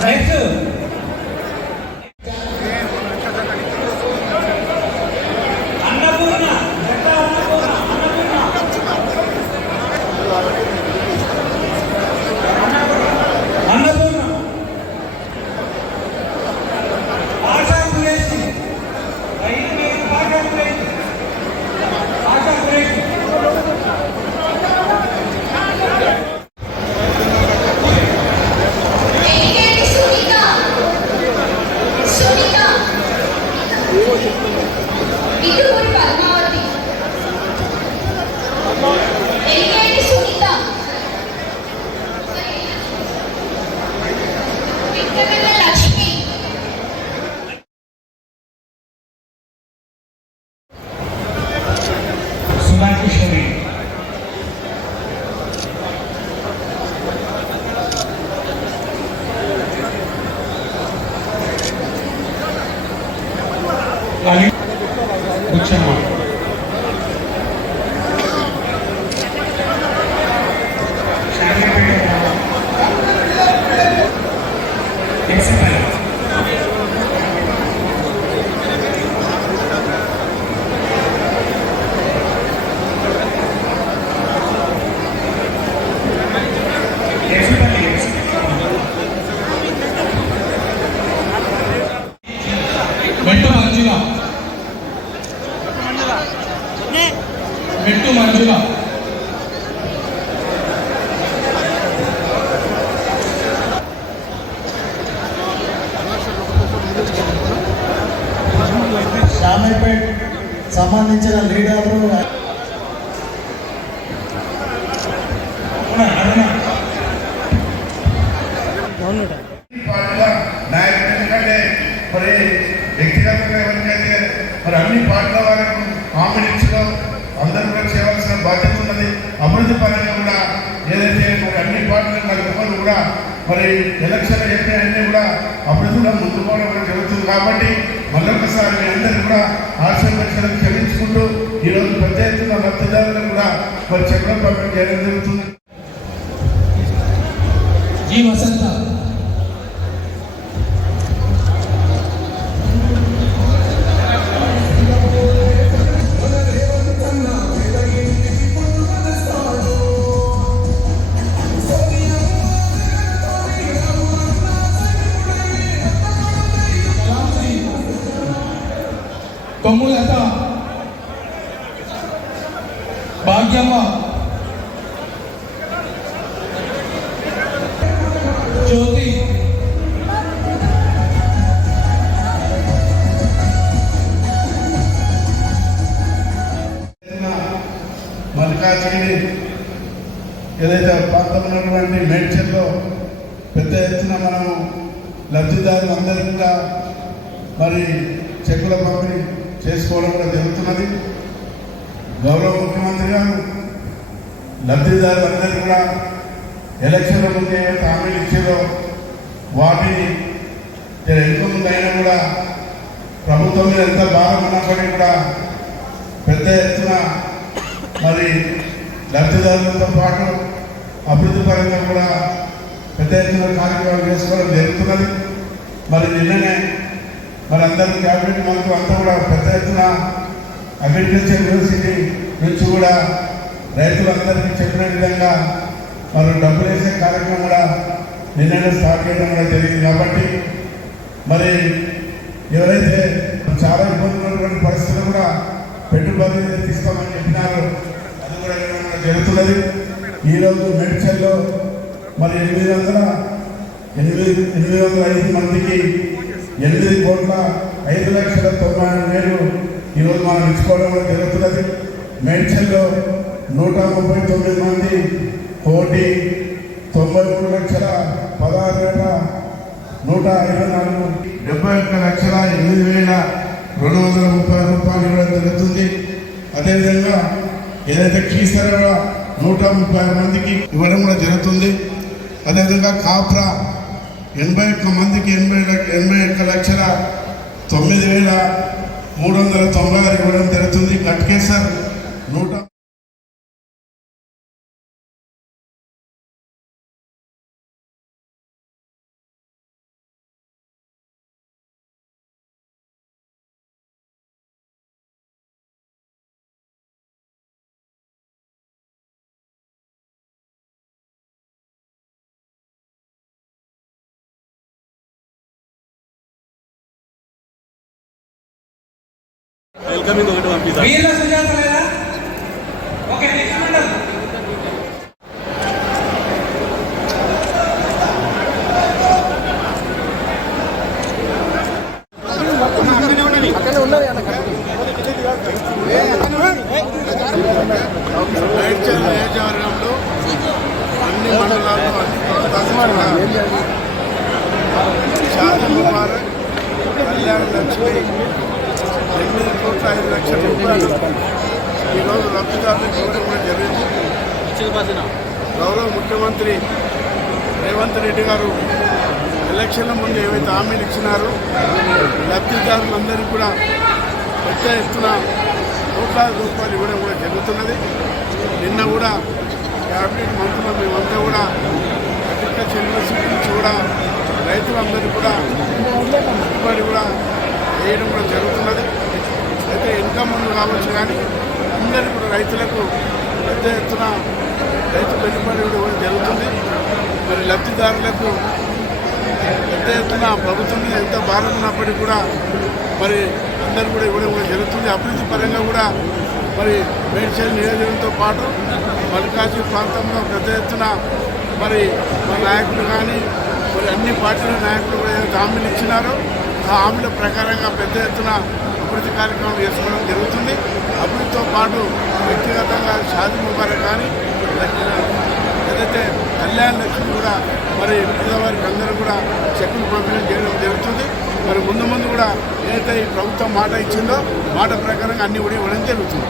还是 అందరూ కూడా చేయవలసిన బాధ్యత ఉన్నది. అభివృద్ధి పరంగా కూడా ఏదైతే మరి అన్ని పార్టీల నలుగురు కూడా మరి ఎలక్షన్ చెప్పిన అన్ని కూడా అభివృద్ధిలో ముందు పోవడం జరుగుతుంది కాబట్టి మళ్ళొకసారి మీ అందరూ కూడా ఆశీర్వదించడం క్షమించుకుంటూ ఈరోజు పెద్ద ఎత్తున లబ్ధిదారులకు కూడా మరి చక్రం పంపిణీ చేయడం జరుగుతుంది. ఈ వసంత కొమ్ములత భాగ్యమ్మ జ్యోతి. మల్లికార్జుని ఏదైతే ప్రాంతం ఉన్నటువంటి మేడ్చల్లో పెద్ద ఎత్తున మనము లబ్ధిదారులు అందరికీ కూడా మరి చెక్కుల పంపిణీ చేసుకోవడం కూడా జరుగుతున్నది. గౌరవ ముఖ్యమంత్రి గారు లబ్ధిదారులందరూ కూడా ఎలక్షన్ల ముందు ఏవైతే హామీలు ఇచ్చారో వాటిని ఎంతో ముందు అయినా కూడా ప్రభుత్వం మీద ఎంత భారం ఉన్నప్పటికీ కూడా పెద్ద ఎత్తున మరి లబ్ధిదారులతో పాటు అభివృద్ధి పరంగా కూడా పెద్ద ఎత్తున కార్యక్రమాలు చేసుకోవడం జరుగుతున్నది. మరి నిన్ననే మనందరం క్యాబినెట్ మంత్రులు అంతా కూడా పెద్ద ఎత్తున అగ్రికల్చర్ యూనివర్సిటీ నుంచి కూడా రైతులందరికీ చెప్పిన విధంగా మనం డబ్బులు వేసే కార్యక్రమం కూడా నిన్ననే స్టార్ట్ చేయడం కూడా జరిగింది కాబట్టి మరి ఎవరైతే చాలా ఇబ్బందులు ఉన్నటువంటి పరిస్థితులు కూడా పెట్టుబడి తీసుకోమని చెప్పినారు అది కూడా కూడా జరుగుతున్నది. ఈరోజు మెడిచల్లో మరి ఎనిమిది వందల ఎనిమిది ఎనిమిది వందల ఐదు మందికి ఎనిమిది కోట్ల ఐదు లక్షల తొంభై వేలు ఈరోజు మనం ఇచ్చుకోవడం కూడా జరుగుతున్నది. మెన్షన్లో నూట ముప్పై తొమ్మిది మంది కోటి తొంభై మూడు లక్షల పదహారు వేల నూట ఇరవై నాలుగు డెబ్బై ఒక్క లక్షల ఎనిమిది వేల రెండు వందల ముప్పై రూపాయలు ఇవ్వడం జరుగుతుంది. అదేవిధంగా ఏదైతే కీసర నూట ముప్పై మందికి ఇవ్వడం కూడా జరుగుతుంది. అదేవిధంగా కాప్రా ఎనభై ఒక్క మందికి ఎనభై లక్ష- ఎనభై ఒక్క లక్షల తొమ్మిది వేల మూడు వందల తొంభై ఆరు ఇవ్వడం జరుగుతుంది. కట్కేసర్ నూట వెల్కమింగ్ ఒకటి పంపిస్తాను గౌరవ ముఖ్యమంత్రి రేవంత్ రెడ్డి గారు ఎలక్షన్ల ముందు ఏవైతే హామీలు ఇచ్చినారో లబ్ధిదారులందరికీ కూడా పెద్ద ఎత్తున కోట్లాది రూపాయలు ఇవ్వడం కూడా జరుగుతున్నది. నిన్న కూడా క్యాబినెట్ మంత్రులు మేమంతా కూడా అగ్రికల్చర్ యూనివర్సిటీ నుంచి కూడా రైతులందరూ కూడా పెట్టుబడి కూడా వేయడం కూడా జరుగుతున్నది. అయితే ఇంకా ముందు కావచ్చు కానీ అందరూ కూడా రైతులకు పెద్ద ఎత్తున రైతు పెట్టుబడి ఇవ్వడం జరుగుతుంది. మరి లబ్ధిదారులకు పెద్ద ఎత్తున ప్రభుత్వం ఎంత భారం ఉన్నప్పటికీ కూడా మరి అందరూ కూడా ఇవ్వడం కూడా జరుగుతుంది. అభివృద్ధి పరంగా కూడా మరి మేడ్చల్ నియోజకవర్గంతో పాటు మల్కాజీ ప్రాంతంలో పెద్ద ఎత్తున మరి మన నాయకులు కానీ మరి అన్ని పార్టీల నాయకులు కూడా ఏదైతే హామీలు ఇచ్చినారో ఆ హామీల ప్రకారంగా పెద్ద ఎత్తున అభివృద్ధి కార్యక్రమం చేసుకోవడం జరుగుతుంది. అభివృద్ధితో పాటు వ్యక్తిగతంగా షాది ముబారక్ కానీ ఏదైతే కళ్యాణ లక్ష్మి కూడా మరి పేదవారికి అందరూ కూడా చెక్కులు పంపిణీ చేయడం జరుగుతుంది. మరి ముందు ముందు కూడా ఏదైతే ఈ ప్రభుత్వం మాట ఇచ్చిందో మాట ప్రకారంగా అన్ని కూడా ఇవ్వడం జరుగుతుంది.